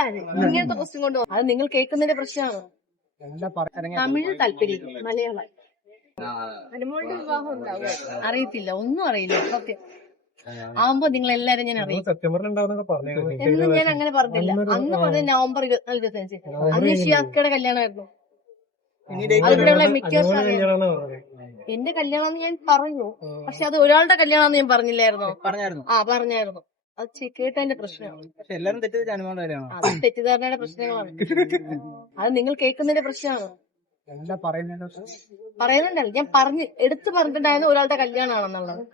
ആര് ഇങ്ങനത്തെ ക്വസ്റ്റ്യൻ കൊണ്ട്? അത് നിങ്ങൾ കേൾക്കുന്നതിന്റെ പ്രശ്നമാണ്? തമിഴ് താല്പര്യം മലയാളം. അനുമോളുടെ വിവാഹം ഉണ്ടാവോ അറിയത്തില്ല ഒന്നും അറിയില്ല സത്യം. ആവുമ്പോ നിങ്ങൾ എല്ലാരും ഞാൻ അറിയും സെപ്റ്റംബറിൽ എന്ന് ഞാൻ അങ്ങനെ പറഞ്ഞില്ല. അന്ന് പറഞ്ഞ നവംബർ ഇരുപത്തിനാല് ഇരുപത്തഞ്ച് അന്ന് ഷിയാസ്കയുടെ കല്യാണമായിരുന്നു. അതിവിടെയുള്ള മിക്കവർക്കും അറിയാം എന്റെ കല്യാണം ഞാൻ പറഞ്ഞു. പക്ഷെ അത് ഒരാളുടെ കല്യാണം ഞാൻ പറഞ്ഞില്ലായിരുന്നോ? പറഞ്ഞായിരുന്നു. ആ പറഞ്ഞായിരുന്നു. അത് ചെ- പ്രശ്നമാണ്. പക്ഷെ എല്ലാരും കാര്യമാണ് അത് തെറ്റിദ്ധാരണയുടെ പ്രശ്നങ്ങളാണ്. അത് നിങ്ങൾ കേൾക്കുന്നതിന്റെ പ്രശ്നമാണ്. എന്താ പറയുന്നത് പറയുന്നുണ്ടല്ലോ. ഞാൻ പറഞ്ഞ് എടുത്തു പറഞ്ഞിട്ടുണ്ടായിരുന്നു ഒരാളുടെ കല്യാണമാണെന്നുള്ളത്.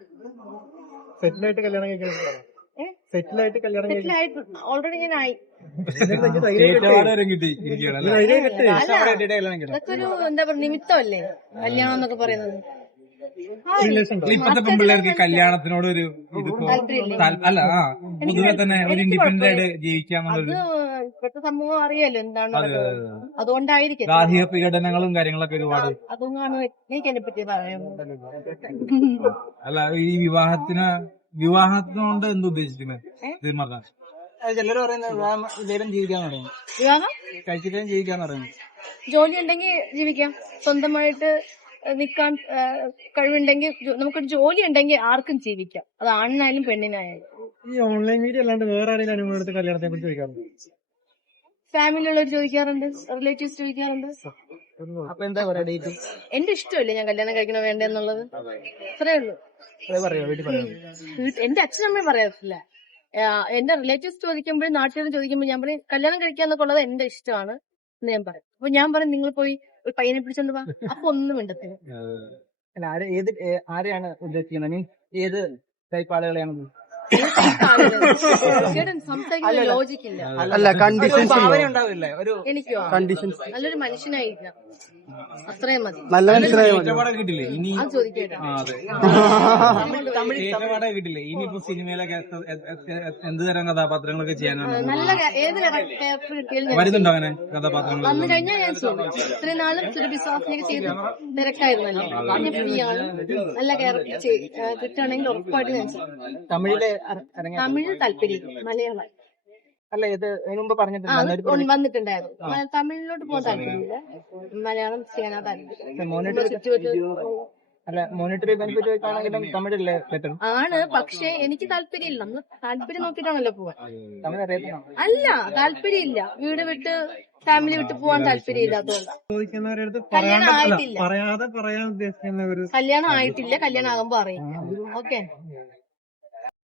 സെറ്റിലായിട്ട് കല്യാണം കഴിക്കണം സെറ്റിലായിട്ട് കല്യാണം കഴിക്കണം സെറ്റിലായിട്ട് ഓൾറെഡി ഞാൻ ആയി. കല്യാണം അതൊക്കെ ഒരു എന്താ പറയുക നിമിത്തമല്ലേ? കല്യാണം എന്നൊക്കെ പറയുന്നത്. ഇപ്പത്തെ പെൺപിള്ളേർക്ക് കല്യാണത്തിനോട് ഒരു ഇതിപ്പോ? അല്ല ആ പൊതുവെ തന്നെ ഒരു ഇൻഡിപെൻഡന്റ് ആയിട്ട്. ജീവിക്കാന്നുള്ളൊരു ഇപ്പോഴത്തെ സമൂഹം അറിയാലോ എന്താണ്. അതുകൊണ്ടായിരിക്കും. ഗാർഹിക പീഡനങ്ങളും കാര്യങ്ങളൊക്കെ ഒരുപാട്. അതൊന്നും എനിക്ക് അതിനെ പറ്റി പറയുന്നത് അല്ല ഈ വിവാഹത്തിന് വിവാഹത്തിനോണ്ട് എന്ത് ഉദ്ദേശിക്കുന്നത്? ചിലര് പറയുന്നത് വിവാഹം ജീവിക്കാന്ന് വിവാഹം? ജീവിക്കാന്ന് ജോലി ഉണ്ടെങ്കിൽ ജീവിക്കാം. സ്വന്തമായിട്ട് നിൽക്കാൻ കഴിവുണ്ടെങ്കിൽ നമുക്കൊരു ജോലി ഉണ്ടെങ്കിൽ ആർക്കും ജീവിക്കാം. അത് ആണിനായാലും പെണ്ണിനായാലും. ഈ ഓൺലൈൻ മീഡിയ അല്ലാണ്ട് വേറെ ആരെങ്കിലും അനുഭവം എടുത്ത് കല്യാണത്തെ കുറിച്ച് ചോദിക്കാറുണ്ട്? ഫാമിലി ഉള്ളവർ ചോദിക്കാറുണ്ട്? റിലേറ്റീവ്സ് ചോദിക്കാറുണ്ട്? അപ്പൊ എന്താ പറയാ ഡേറ്റ്? എന്റെ ഇഷ്ടമല്ലേ ഞാൻ കല്യാണം കഴിക്കണോ വേണ്ട എന്നുള്ളത് അത്രേ ഉള്ളൂ. പറയോ വീട്ടിൽ പറയോ. വീട്ട്- എന്റെ അച്ഛനമ്മയും പറയാറില്ല. എന്റെ റിലേറ്റീവ്സ് ചോദിക്കുമ്പോഴും നാട്ടുകാരും ചോദിക്കുമ്പോൾ ഞാൻ പറയും കല്യാണം കഴിക്കാന്നൊക്കെ ഉള്ളത് എന്റെ ഇഷ്ടമാണ് എന്ന് ഞാൻ പറയും. അപ്പൊ ഞാൻ പറയും നിങ്ങൾ പോയി ഒരു പയ്യനെ പിടിച്ചോണ്ട് വാ. അപ്പൊ ഒന്നും മിണ്ടത്തില്ല. അല്ല ആര് ഏത് ഏ- ആരെയാണ് ഉദ്ദേശിക്കുന്നത്? മീൻസ് ഏത് ടൈപ്പ് ആളുകളെയാണ് ലോജിക്കില്ല അല്ല കണ്ടീഷൻസ് ഉണ്ടാവില്ലേ ഒരു എനിക്കോ? കണ്ടീഷൻസ് നല്ലൊരു മനുഷ്യനായിരിക്കാം അത്രയും മതി. നല്ല മനുഷ്യനായി മതി. ഏറ്റവാടക കിട്ടില്ലേ? ഇനി ചോദിക്കേട്ടാ. ആ കിട്ടില്ലേ? ഇനിയിപ്പോ സിനിമയിലൊക്കെ എന്ത് തരം കഥാപാത്രങ്ങളൊക്കെ ചെയ്യാനാണ് നല്ല ഏത് ക്യാരക്ടർ കിട്ടിയാലും ഞാൻ വരുന്നുണ്ടോ അങ്ങനെ കഥാപാത്രങ്ങൾ വന്നു കഴിഞ്ഞാൽ ഞാൻ ഇത്രയും നാളും സുരഭി സ്വാസിനൊക്കെ ചെയ്ത് തിരക്കായിരുന്നല്ലോ. ഞാൻ ഫ്രീ ആണ് നല്ല ക്യാരക്ടർ കിട്ടുകയാണെങ്കിൽ ഉറപ്പായിട്ട് ഞാൻ ചെയ്യും. തമിഴിൽ തമിഴ് താല്പര്യം മലയാളം. അല്ല ഇത് മുമ്പ് പറഞ്ഞിട്ടുണ്ട് വന്നിട്ടുണ്ടായിരുന്നു. തമിഴിലോട്ട് പോകാൻ താല്പര്യമില്ല. മലയാളം ചെയ്യാനാ താല്പര്യം. അല്ല മോണിറ്ററി ബെനിഫിറ്റ് തമിഴല്ലേ ബെറ്റർ ആണ് പക്ഷെ എനിക്ക് താല്പര്യമില്ല. നമ്മൾ താല്പര്യം നോക്കിയിട്ടാണല്ലോ പോവാൻ തമിഴ് അല്ല താല്പര്യമില്ല. വീട് വിട്ട് ഫാമിലി വിട്ട് പോവാൻ താല്പര്യമില്ലാത്തതുകൊണ്ടാണ് കല്യാണം ആയിട്ടില്ല. പറയാതെ പറയാൻ ഉദ്ദേശിക്കുന്ന കല്യാണം ആയിട്ടില്ല കല്യാണം ആകുമ്പോ അറിയാം. ഓക്കെ.